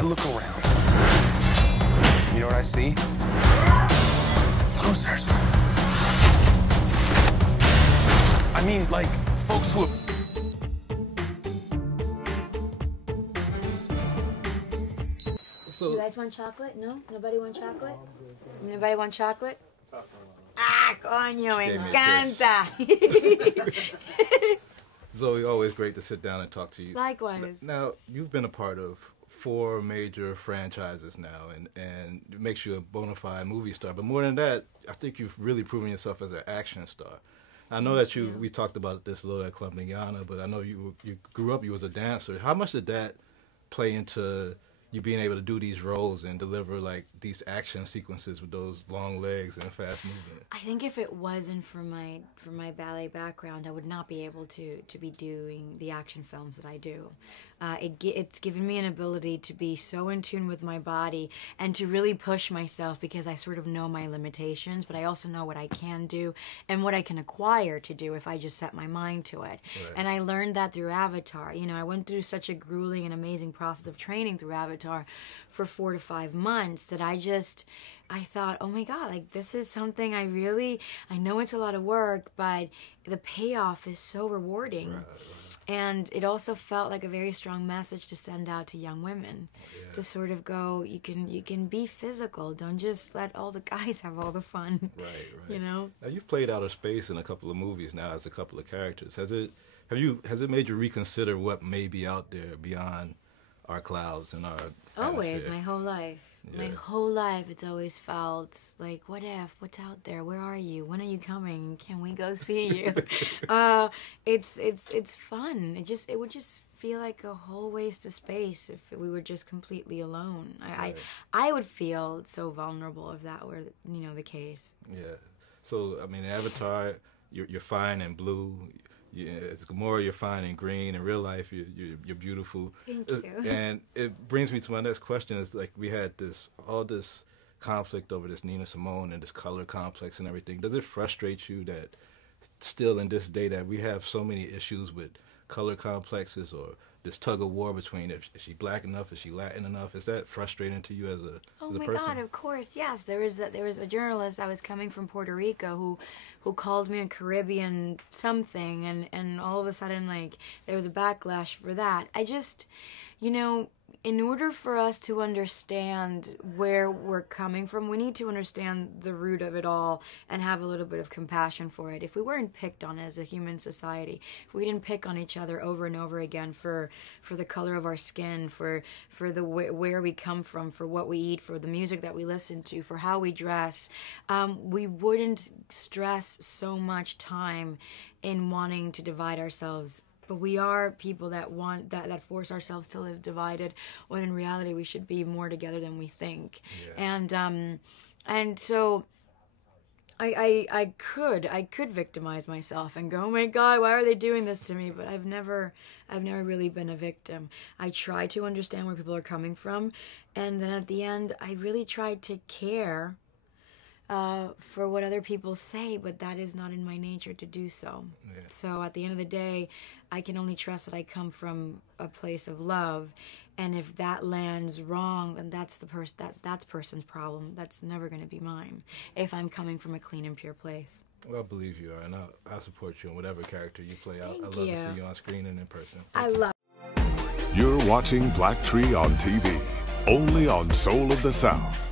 I look around. You know what I see? Losers. I mean, like, folks who have... You guys want chocolate? No? Nobody want chocolate? Nobody want chocolate? Ah, coño, me encanta. Zoe, always great to sit down and talk to you. Likewise. Now, you've been a part of 4 major franchises now, and it makes you a bona fide movie star. But more than that, I think you've really proven yourself as an action star. I know that we talked about this a little at Club Migana, but I know you grew up, you was a dancer. How much did that play into you being able to do these roles and deliver like these action sequences with those long legs and fast movement? I think if it wasn't for my ballet background, I would not be able to be doing the action films that I do. It's given me an ability to be so in tune with my body and to really push myself, because I sort of know my limitations, but I also know what I can do and what I can acquire to do if I just set my mind to it. Right. And I learned that through Avatar. You know, I went through such a grueling and amazing process of training through Avatar for 4 to 5 months that I thought, oh my God, like this is something I know it's a lot of work, but the payoff is so rewarding. Right. And it also felt like a very strong message to send out to young women, to sort of go, you can be physical. Don't just let all the guys have all the fun. Right, right. You know. Now you've played outer space in a couple of movies now as a couple of characters. Has it made you reconsider what may be out there beyond our clouds and our Always, atmosphere? My whole life. Yeah. My whole life, it's always felt like, what if? What's out there? Where are you? When are you coming? Can we go see you? It's fun. It would just feel like a whole waste of space if we were just completely alone. I would feel so vulnerable if that were, the case. Yeah. So I mean, in Avatar, you're fine in blue. Yeah, it's Gamora, you're fine in green. In real life, you're beautiful. Thank you. And it brings me to my next question. Is like we had all this conflict over this Nina Simone and this color complex and everything. Does it frustrate you that still in this day that we have so many issues with color complexes or this tug of war between is she black enough, is she Latin enough? Is that frustrating to you as a person? Oh my God, of course, yes. There was a journalist. I was coming from Puerto Rico who called me a Caribbean something, and all of a sudden, like, there was a backlash for that. I just, in order for us to understand where we're coming from, we need to understand the root of it all and have a little bit of compassion for it. If we weren't picked on as a human society, if we didn't pick on each other over and over again for the color of our skin, for the where we come from, for what we eat, for the music that we listen to, for how we dress, we wouldn't stress so much time in wanting to divide ourselves. But we are people that want that force ourselves to live divided, when in reality we should be more together than we think. Yeah. And so I could victimize myself and go, oh my God, why are they doing this to me? But I've never really been a victim. I try to understand where people are coming from, and then at the end I really tried to care for what other people say, but that is not in my nature to do so. Yeah. So at the end of the day, I can only trust that I come from a place of love, and if that lands wrong, then that's that's person's problem. That's never going to be mine. If I'm coming from a clean and pure place. Well, I believe you are, and I support you in whatever character you play. I love to see you on screen and in person. I love. You're watching BLACKTREE on TV, only on Soul of the South.